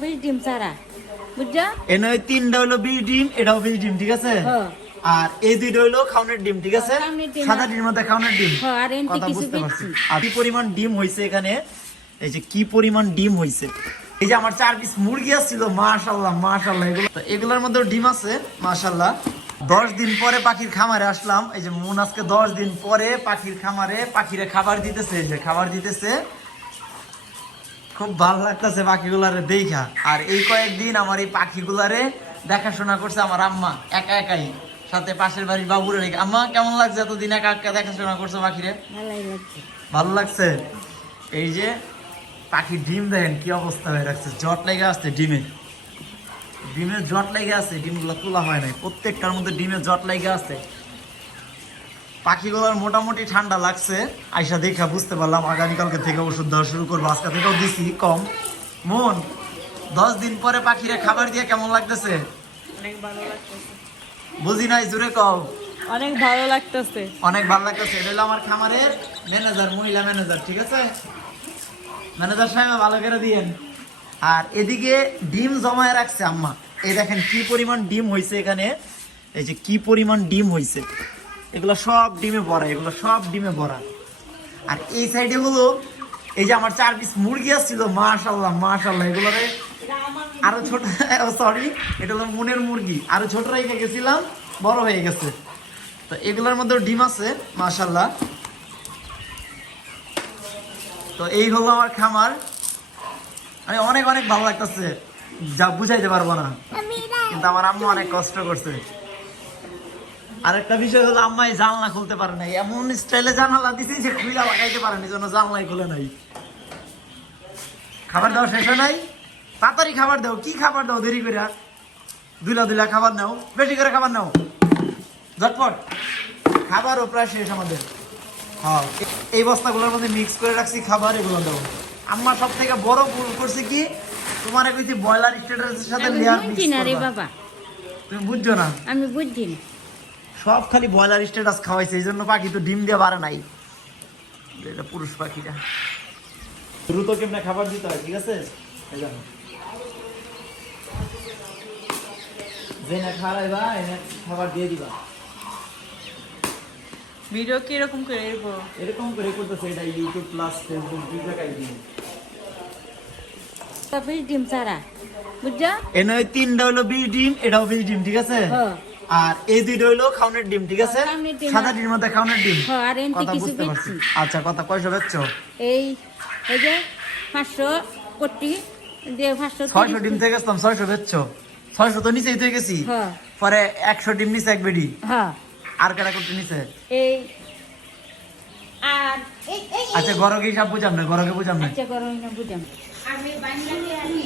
Piece ডিম ছাড়া বুঝছ এনে তিনটা হলো বিষ ডিম এটাও বিষ ডিম ঠিক আছে। আর এই দুইটা হলো খাউনের ডিম ঠিক আছে? খাওনের ডিম। মধ্যে খাউনের ডিম। আর এনতে কথা বুঝতে পারছি। আর কি পরিমাণ ডিম হইছে এখানে? এই যে কি পরিমাণ ডিম হইছে? এই যে আমার চার পিস মুরগি আসছিল মাশাল্লাহ মাশাল্লাহ এগুলো এগুলোর মধ্যে ডিম আছে মাশাল্লাহ দশ দিন পরে পাখির খামারে আসলাম। এই যে মন আজকে দশ দিন পরে পাখির খামারে পাখিরে খাবার দিতেছে যে খাবার দিতেছে। খুব ভালো লাগতেছে পাখিগুলারে দেখা আর এই কয়েকদিন আমার এই পাখিগুলারে দেখাশোনা করছে আমার আম্মা একা একাই। সাথে পাশের বাড়ির বাবুরে রেখে আম্মা কেমন লাগছে এতদিন একা একা দেখাশোনা করছ পাখিরে? ভালো লাগছে? এই যে পাখি ডিম দেখেন কি অবস্থা হয়ে রাখছে জট লেগে আসছে ডিমে। ডিমে জট লেগে আছে ডিমগুলো তোলা হয় নাই। প্রত্যেকটার মধ্যে ডিমে জট লেগে আছে পাখিগুলোর মোটামুটি ঠান্ডা লাগছে। আইসা দেখা বুঝতে পারলাম। আগামীকালকে থেকে ওষুধ দেওয়া শুরু করব। আজকে থেকেও দিছি কম। মন দশ দিন পরে পাখিরে খাবার দিয়ে কেমন লাগতেছে? বুঝি নাই জুড়ে কও। অনেক ভালো লাগতেছে। অনেক ভালো লাগতেছে। এটা হলো আমার খামারের ম্যানেজার মহিলা ম্যানেজার ঠিক আছে? ম্যানেজার সাহেব ভালো করে দিয়েন। আর এদিকে ডিম জমায় রাখছে আম্মা। এই দেখেন কি পরিমাণ ডিম হয়েছে এখানে। এই যে কি পরিমাণ ডিম হয়েছে এগুলো সব ডিমে ভরা এগুলো সব ডিমে ভরা। আর এই সাইডে হলো এই যে আমার চার পিস মুরগি আসছিল মাশাল্লাহ মাশাল্লাহ এগুলোরে আরও ছোট সরি এটা হলো মনের মুরগি। আরও ছোট রেখে গেছিলাম বড় হয়ে গেছে। তো এগুলোর মধ্যে ডিম আছে মাশাল্লাহ তো এই হলো আমার খামার। আমি অনেক অনেক ভালো লাগতেছে যা বুঝাইতে পারব না। কিন্তু আমার আম্মু অনেক কষ্ট করছে। আরেকটা বিষয় হলো আম্মাই জানলা খুলতে পারে নাই। এমন স্টাইলে জানালা দিছি যে খুইলা লাগাইতে পারে পারেনি জন্য জানলাই খুলে নাই। খাবার দাও শেষ হয় নাই? তাড়াতাড়ি খাবার দাও কি খাবার দাও দেরি করে দুইলা দুইলা খাবার নাও বেশি করে খাবার নাও। ঝটপট। খাবারও প্রায় শেষ আমাদের। হ্যাঁ এই বস্তাগুলোর মধ্যে মিক্স করে রাখছি খাবার এগুলো দাও। আম্মা সব থেকে বড় ভুল করছে কি? তোমার কইছি ব্রয়লার স্ট্যাটাসের সাথে লেয়ার রে বাবা। তুমি বুঝছ না? আমি বুঝছি না। সব খালি ব্রয়লার স্ট্যাটাস খাওয়াইছে এই জন্য পাখি তো ডিম দিয়ে বাড়ে নাই। এটা পুরুষ পাখিটা দ্রুত কেমনে খাবার দিতে হয় ঠিক আছে? এই দেখো। যে না খাওয়াইবা এনে খাবার দিয়ে দিবা। ভিডিও কি এরকম করে এরকম? এরকম করে করতেছে এটা ইউটিউব প্লাস ফেসবুক দুই জায়গায় দিয়ে। পিস ডিম বুঝছ? এনে তিনটা হলো বিষ ডিম এটাও বিষ ডিম ঠিক আছে? হ্যাঁ। আর এই দুইটা হলো খাউনের ডিম ঠিক আছে। সাদা ডিমের মধ্যে খাউনের ডিম। হ্যাঁ, আর কথা কিছু বুঝতে পারছি। আচ্ছা কথা কয়শো বেচছো? এই এই যে পাঁচশো কোটি দিয়ে ডিম থেকে আসলাম ছয়শো বেচছো? ছয়শো তো নিচেই তো গেছি। হ্যাঁ। পরে একশো ডিম নিচে এক বেডি। হ্যাঁ। আর কেটা করতে নিচে? এই আর এই এই আচ্ছা গরকে হিসাব বুঝাম না গরকে বুঝাম না। আচ্ছা না বুঝাম। আমি বাংলাতে আনি